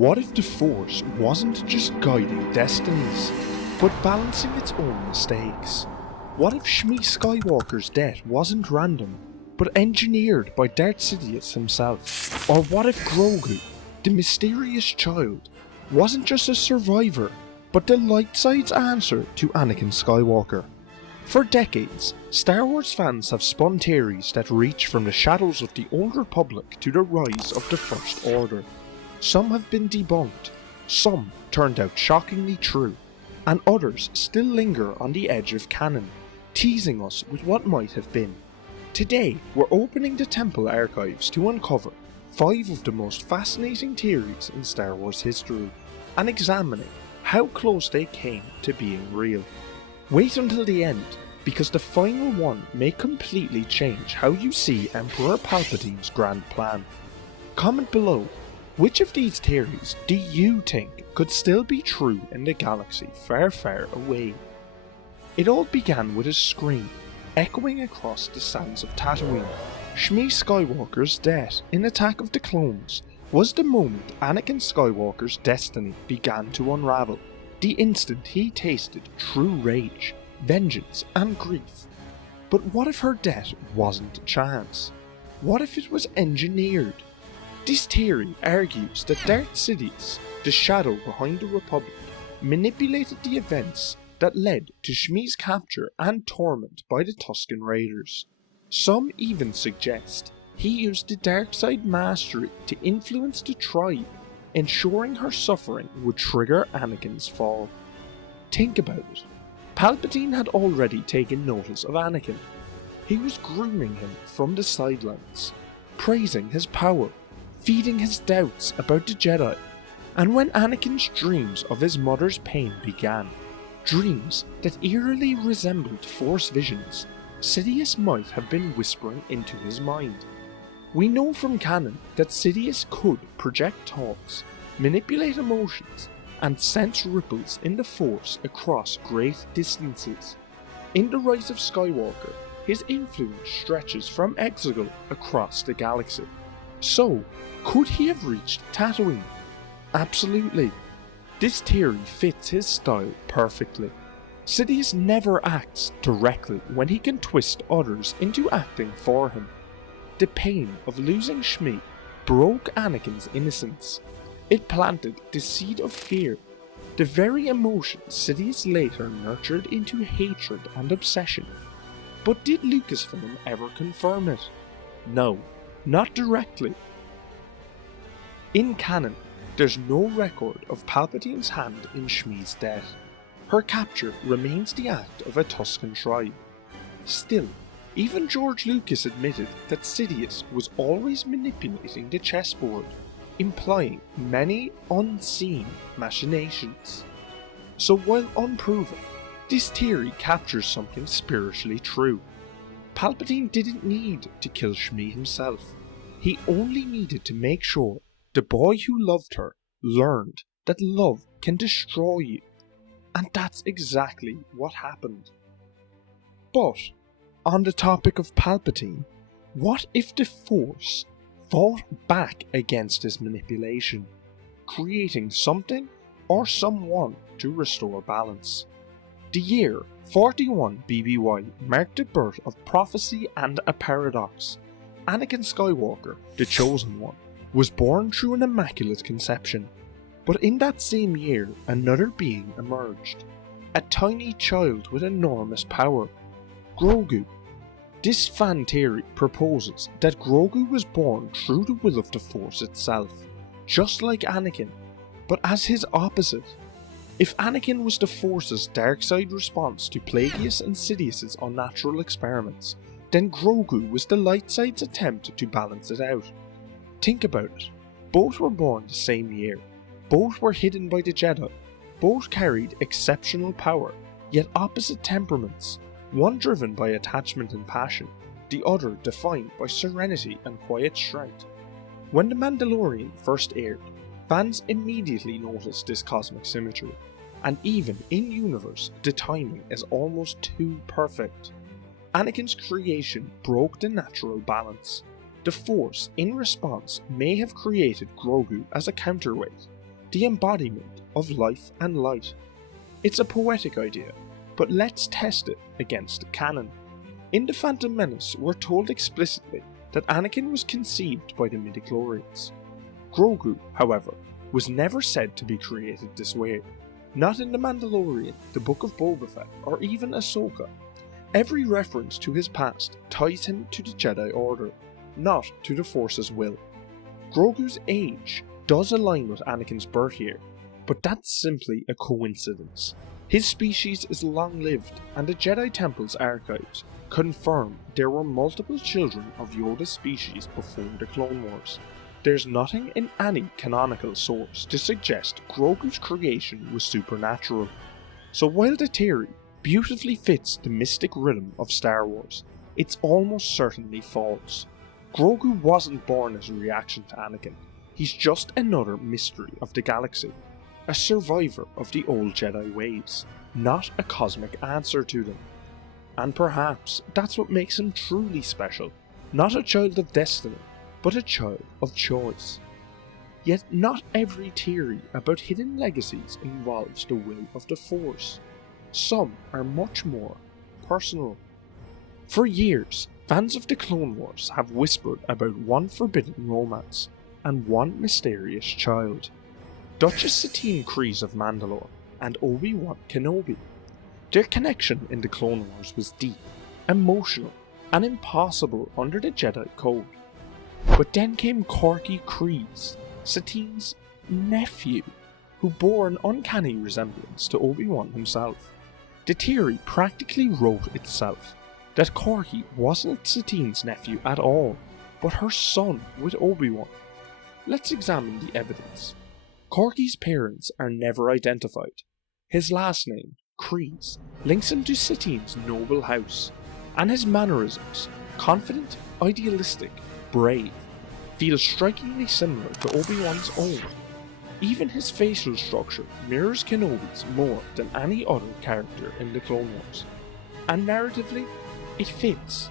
What if the Force wasn't just guiding destinies, but balancing its own mistakes? What if Shmi Skywalker's death wasn't random, but engineered by Darth Sidious himself? Or what if Grogu, the mysterious child, wasn't just a survivor, but the light side's answer to Anakin Skywalker? For decades, Star Wars fans have spun theories that reach from the shadows of the Old Republic to the rise of the First Order. Some have been debunked, some turned out shockingly true, and others still linger on the edge of canon, teasing us with what might have been. Today, we're opening the Temple Archives to uncover 5 of the most fascinating theories in Star Wars history, and examining how close they came to being real. Wait until the end, because the final one may completely change how you see Emperor Palpatine's grand plan. Comment below, which of these theories do you think could still be true in the galaxy far, far away? It all began with a scream echoing across the sands of Tatooine. Shmi Skywalker's death in Attack of the Clones was the moment Anakin Skywalker's destiny began to unravel, the instant he tasted true rage, vengeance and grief. But what if her death wasn't chance? What if it was engineered? This theory argues that Darth Sidious, the shadow behind the Republic, manipulated the events that led to Shmi's capture and torment by the Tusken Raiders. Some even suggest he used the dark side mastery to influence the tribe, ensuring her suffering would trigger Anakin's fall. Think about it. Palpatine had already taken notice of Anakin. He was grooming him from the sidelines, praising his power, feeding his doubts about the Jedi. And when Anakin's dreams of his mother's pain began, dreams that eerily resembled Force visions, Sidious might have been whispering into his mind. We know from canon that Sidious could project thoughts, manipulate emotions, and sense ripples in the Force across great distances. In The Rise of Skywalker, his influence stretches from Exegol across the galaxy. So, could he have reached Tatooine? Absolutely. This theory fits his style perfectly. Sidious never acts directly when he can twist others into acting for him. The pain of losing Shmi broke Anakin's innocence. It planted the seed of fear, the very emotion Sidious later nurtured into hatred and obsession. But did Lucasfilm ever confirm it? No, not directly. In canon, there's no record of Palpatine's hand in Shmi's death. Her capture remains the act of a Tusken tribe. Still, even George Lucas admitted that Sidious was always manipulating the chessboard, implying many unseen machinations. So while unproven, this theory captures something spiritually true. Palpatine didn't need to kill Shmi himself. He only needed to make sure the boy who loved her learned that love can destroy you. And that's exactly what happened. But, on the topic of Palpatine, what if the Force fought back against his manipulation, creating something or someone to restore balance? The year 41 BBY marked the birth of prophecy and a paradox. Anakin Skywalker, the Chosen One, was born through an immaculate conception. But in that same year, another being emerged. A tiny child with enormous power. Grogu. This fan theory proposes that Grogu was born through the will of the Force itself, just like Anakin, but as his opposite. If Anakin was the Force's dark side response to Plagueis and Sidious's unnatural experiments, then Grogu was the light side's attempt to balance it out. Think about it. Both were born the same year. Both were hidden by the Jedi. Both carried exceptional power, yet opposite temperaments. One driven by attachment and passion, the other defined by serenity and quiet strength. When The Mandalorian first aired, fans immediately noticed this cosmic symmetry, and even in-universe, the timing is almost too perfect. Anakin's creation broke the natural balance. The Force, in response, may have created Grogu as a counterweight, the embodiment of life and light. It's a poetic idea, but let's test it against canon. In The Phantom Menace, we're told explicitly that Anakin was conceived by the midichlorians. Grogu, however, was never said to be created this way. Not in The Mandalorian, the Book of Boba Fett, or even Ahsoka. Every reference to his past ties him to the Jedi Order, not to the Force's will. Grogu's age does align with Anakin's birth year, but that's simply a coincidence. His species is long-lived, and the Jedi Temple's archives confirm there were multiple children of Yoda's species before the Clone Wars. There's nothing in any canonical source to suggest Grogu's creation was supernatural. So while the theory beautifully fits the mystic rhythm of Star Wars, it's almost certainly false. Grogu wasn't born as a reaction to Anakin. He's just another mystery of the galaxy, a survivor of the old Jedi ways, not a cosmic answer to them. And perhaps that's what makes him truly special, not a child of destiny, but a child of choice. Yet not every theory about hidden legacies involves the will of the Force. Some are much more personal. For years, fans of the Clone Wars have whispered about one forbidden romance and one mysterious child. Duchess Satine Kryze of Mandalore and Obi-Wan Kenobi. Their connection in the Clone Wars was deep, emotional, and impossible under the Jedi Code. But then came Korkie Kryze, Satine's nephew, who bore an uncanny resemblance to Obi-Wan himself. The theory practically wrote itself, that Korkie wasn't Satine's nephew at all, but her son with Obi-Wan. Let's examine the evidence. Korkie's parents are never identified. His last name, Kryze, links him to Satine's noble house, and his mannerisms, confident, idealistic, brave, feel strikingly similar to Obi-Wan's own. Even his facial structure mirrors Kenobi's more than any other character in the Clone Wars. And narratively, it fits.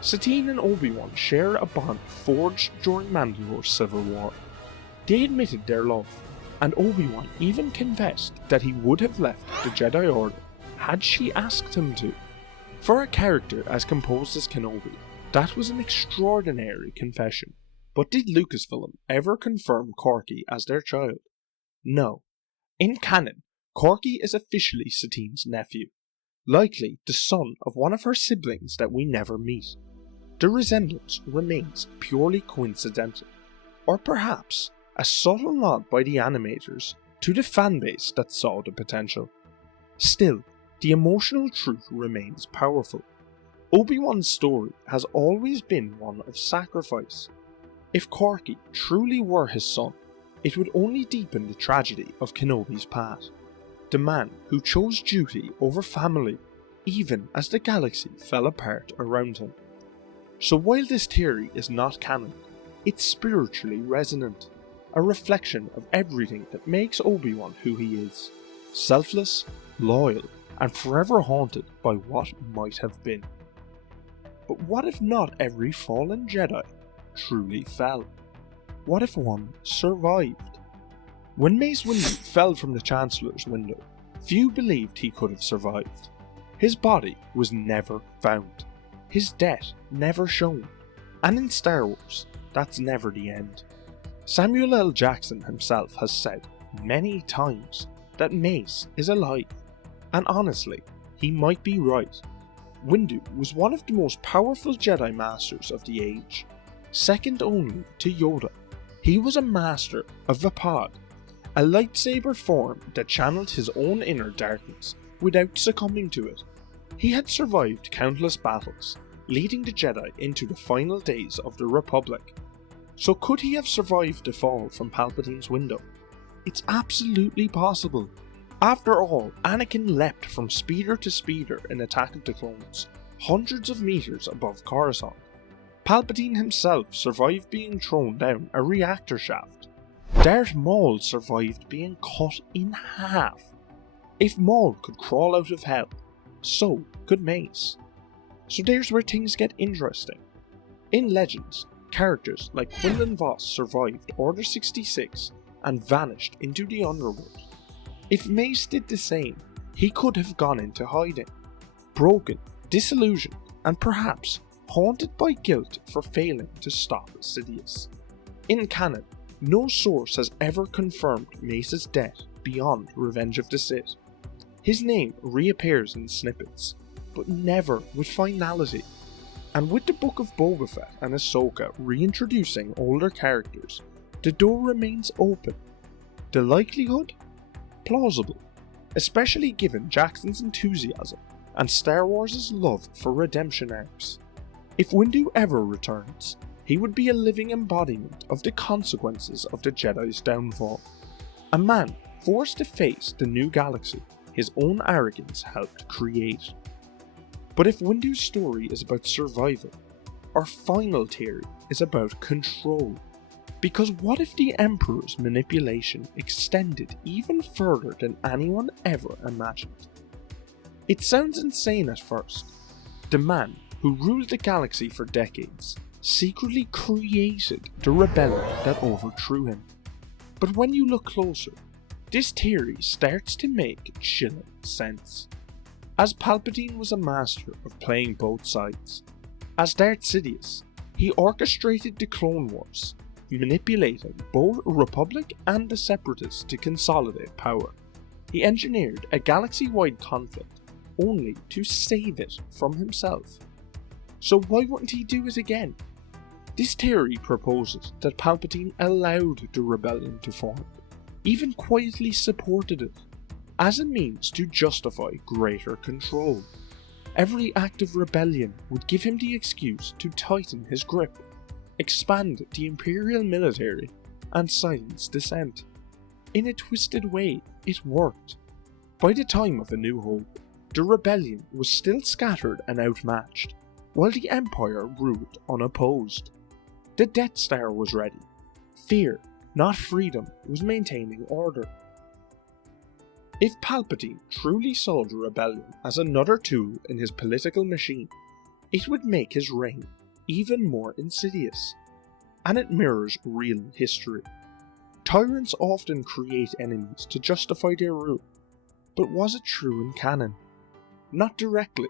Satine and Obi-Wan share a bond forged during Mandalore's civil war. They admitted their love, and Obi-Wan even confessed that he would have left the Jedi Order had she asked him to. For a character as composed as Kenobi, that was an extraordinary confession. But did Lucasfilm ever confirm Korkie as their child? No. In canon, Korkie is officially Satine's nephew, likely the son of one of her siblings that we never meet. The resemblance remains purely coincidental, or perhaps a subtle nod by the animators to the fanbase that saw the potential. Still, the emotional truth remains powerful. Obi-Wan's story has always been one of sacrifice. If Korkie truly were his son, it would only deepen the tragedy of Kenobi's path. The man who chose duty over family, even as the galaxy fell apart around him. So while this theory is not canon, it's spiritually resonant, a reflection of everything that makes Obi-Wan who he is. Selfless, loyal, and forever haunted by what might have been. But what if not every fallen Jedi truly fell? What if one survived? When Mace Windu fell from the Chancellor's window, few believed he could have survived. His body was never found, his death never shown, and in Star Wars, that's never the end. Samuel L. Jackson himself has said many times that Mace is alive, and honestly, he might be right. Windu was one of the most powerful Jedi Masters of the age, second only to Yoda. He was a master of Vapad, a lightsaber form that channeled his own inner darkness without succumbing to it. He had survived countless battles, leading the Jedi into the final days of the Republic. So could he have survived the fall from Palpatine's window? It's absolutely possible. After all, Anakin leapt from speeder to speeder in Attack of the Clones, hundreds of meters above Coruscant. Palpatine himself survived being thrown down a reactor shaft. Darth Maul survived being cut in half. If Maul could crawl out of hell, so could Mace. So there's where things get interesting. In Legends, characters like Quinlan Vos survived Order 66 and vanished into the underworld. If Mace did the same, he could have gone into hiding, broken, disillusioned, and perhaps haunted by guilt for failing to stop Sidious. In canon, no source has ever confirmed Mace's death beyond Revenge of the Sith. His name reappears in snippets, but never with finality. And with the Book of Boba Fett and Ahsoka reintroducing older characters, the door remains open. The likelihood? Plausible, especially given Jackson's enthusiasm and Star Wars' love for redemption arcs. If Windu ever returns, he would be a living embodiment of the consequences of the Jedi's downfall. A man forced to face the new galaxy his own arrogance helped create. But if Windu's story is about survival, our final theory is about control. Because what if the Emperor's manipulation extended even further than anyone ever imagined? It sounds insane at first. The man who ruled the galaxy for decades secretly created the rebellion that overthrew him. But when you look closer, this theory starts to make chilling sense. As Palpatine was a master of playing both sides, as Darth Sidious, he orchestrated the Clone Wars, manipulating both Republic and the Separatists to consolidate power. He engineered a galaxy-wide conflict only to save it from himself. So why wouldn't he do it again? This theory proposes that Palpatine allowed the rebellion to form, even quietly supported it, as a means to justify greater control. Every act of rebellion would give him the excuse to tighten his grip, expand the Imperial military, and silence dissent. In a twisted way, it worked. By the time of A New Hope, the rebellion was still scattered and outmatched, while the Empire ruled unopposed. The Death Star was ready. Fear, not freedom, was maintaining order. If Palpatine truly saw the rebellion as another tool in his political machine, it would make his reign even more insidious. And it mirrors real history. Tyrants often create enemies to justify their rule, but was it true in canon? Not directly.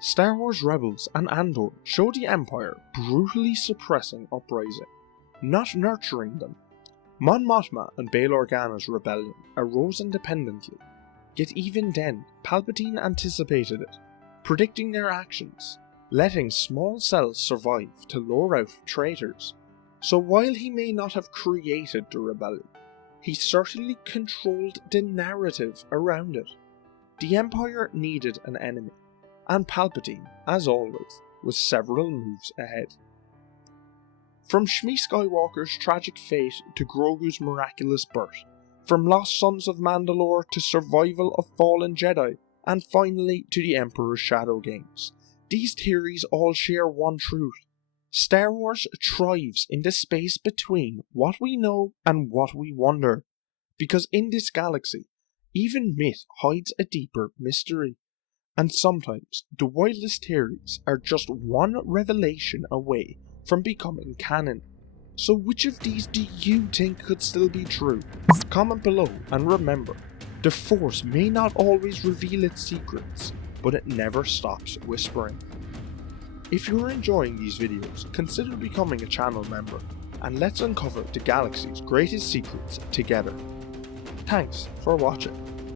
Star Wars Rebels and Andor show the Empire brutally suppressing uprising, not nurturing them. Mon Mothma and Bail Organa's rebellion arose independently, yet even then Palpatine anticipated it, predicting their actions, letting small cells survive to lure out traitors. So while he may not have created the rebellion, he certainly controlled the narrative around it. The Empire needed an enemy, and Palpatine, as always, was several moves ahead. From Shmi Skywalker's tragic fate to Grogu's miraculous birth, from lost sons of Mandalore to survival of fallen Jedi, and finally to the Emperor's Shadow Games, these theories all share one truth. Star Wars thrives in the space between what we know and what we wonder, because in this galaxy, even myth hides a deeper mystery. And sometimes the wildest theories are just one revelation away from becoming canon. So which of these do you think could still be true? Comment below, and remember, the Force may not always reveal its secrets, but it never stops whispering. If you're enjoying these videos, consider becoming a channel member, and let's uncover the galaxy's greatest secrets together. Thanks for watching.